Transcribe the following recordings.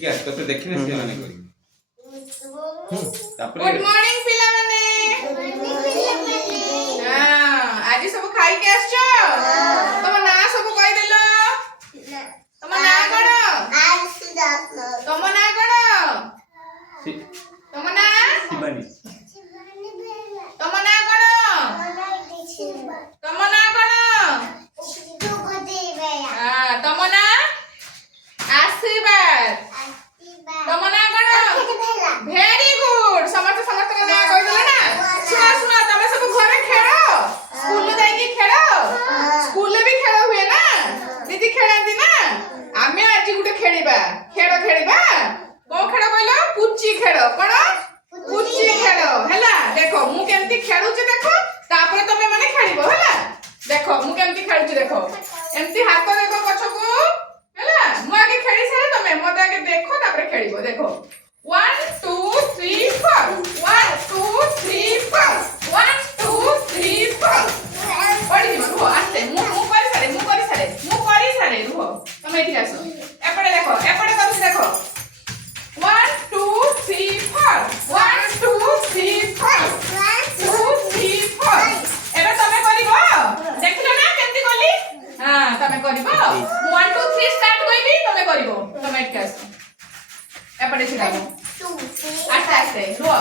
ଏଠିକି ଆସ ତତେ ଦେଖିଲେ ସେମାନେ କରିବେ। ତାପରେ ଗୁଡ ମର୍ଣ୍ଣିଂ ପିଲାମାନେ। ଆଜି ସବୁ ଖାଇକି ଆସିଛ? ତମ ନାଁ ସବୁ କହିଦେଲ? ତମ ନାଁ କଣ? ତମ ନାଁ କଣ? ତମ ନାଁ? ଶିବାନୀ। ତମ ନାଁ କଣ? ତମ ନାଁ କଣ? ତମ ନାଁ? ଆଶୀର୍ବାଦ। ତମ ନାଁ କଣ? Very good. ସମସ୍ତେ ସମସ୍ତଙ୍କ ନାଁ କହିଦେଲେ ନା? ଶୁଣ ଶୁଣ, ତମେ ସବୁ ଘରେ ଖେଳ, ସ୍କୁଲ ଯାଇକି ଖେଳ। ସ୍କୁଲରେ ବି ଖେଳ ହୁଏ ନା, ଦିଦି ଖେଳନ୍ତି ନା। ଆମେ ଆଜି ଗୋଟେ ଖେଳିବା, ଖେଳ ଖେଳିବା। କୋଉ ଖେଳ କହିଲ? ପୁଚି ଖେଳ। କଣ? ପୁଚି ଖେଳ ହେଲା। ଦେଖ ମୁଁ କେମିତି ଖେଳୁଛି ଦେଖ, ତାପରେ ତମେ ମାନେ ଖେଳିବ ହେଲା। ଦେଖ ମୁଁ କେମିତି ଖେଳୁଛି ଦେଖ। ଏମିତି ହାତ ଦେଖ ପଛକୁ ହେଲା। ମୁଁ ଆগে ଖେଳି ସାରେ, ତମେ ମତେ ଆଗେ ଦେଖ ତାପରେ ଖେଳିବ। ଦେଖ 1 2 3 4 1 2 3 4 1 2 3 4 ପଡ଼ିଯିବ। ରୁହ ଆସ୍ତେ, ମୁଁ କରି ସାରେ ରୁହ। ତମେ ଏଠି ଆସ, ଏପଟେ ଦେଖ, ଏପଟେ କରୁଛି ଦେଖ। 1 2 3 4 1 2 3 4 1 2 3 4 ଏବେ ତମେ କରିବ। ଦେଖିଲ ନା କେମିତି କଲି? ହଁ ତମେ କରିବ। ମୁଁ 1 2 3 ଷ୍ଟାର୍ଟ କହିବି, ତମେ କରିବ। ତମେ ଏଠି ଆସ, ଏପଟେ ଛିଡ଼ା ହୁଅ। ଆସ୍ତେ ଆସ୍ତେ ରୁହ,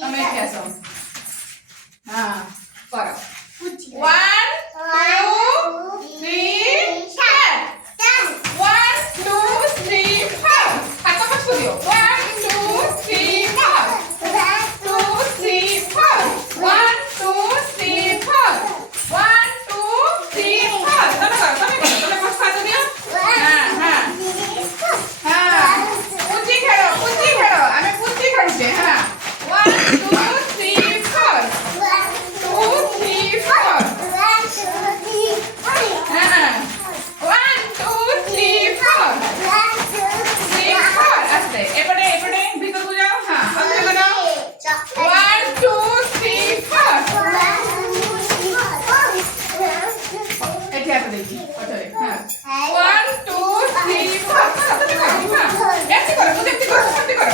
ତମେ ଏଠି ଆସ। ହଁ କର। 1 2 3 start 1 2 3 4 ହାତ ପଛକୁ ଦିଅ। 1 2 3 4 2 3 4 1 2 3 4 1 2 3 4 ତମେ କର, ତମେ ପଛକୁ ହାତ ଦିଅ। ପୁଚି ଖେଳ ଆମେ ପୁଚି ଖେଳୁଛେ। 1 2 3 4 2 3 4 1 2 3 4 3 4 ଆସ୍ତେ ଏପଟେ ଭିତରକୁ ଯାଅ। ଆଉ ଥରେ କର। 1 2 3 4 ଏଠି ହାତ ଦେଇକି ପଛରେ। 1 2 3 4 ତମେ କର। ଏମିତି କର, ମୁଁ ଯେମିତି କର ସେମିତି କର।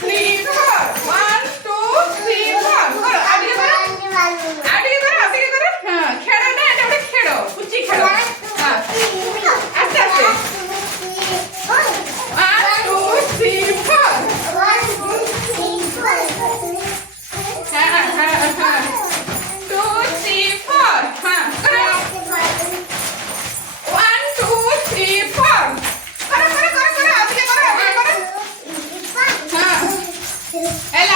3 4 1 2 3 4 କର। ଆଉ ଟିକେ କର। ଖେଳ ନା, ଏଟା ଗୋଟେ ଖେଳ, ପୁଚି ଖେଳ। ଆସ୍ତେ ଆସ୍ତେ 1 2 3 4 2 3 4 କର। 1 2 3 4 କର। ଆଉ ଟିକେ କର। ହେଲା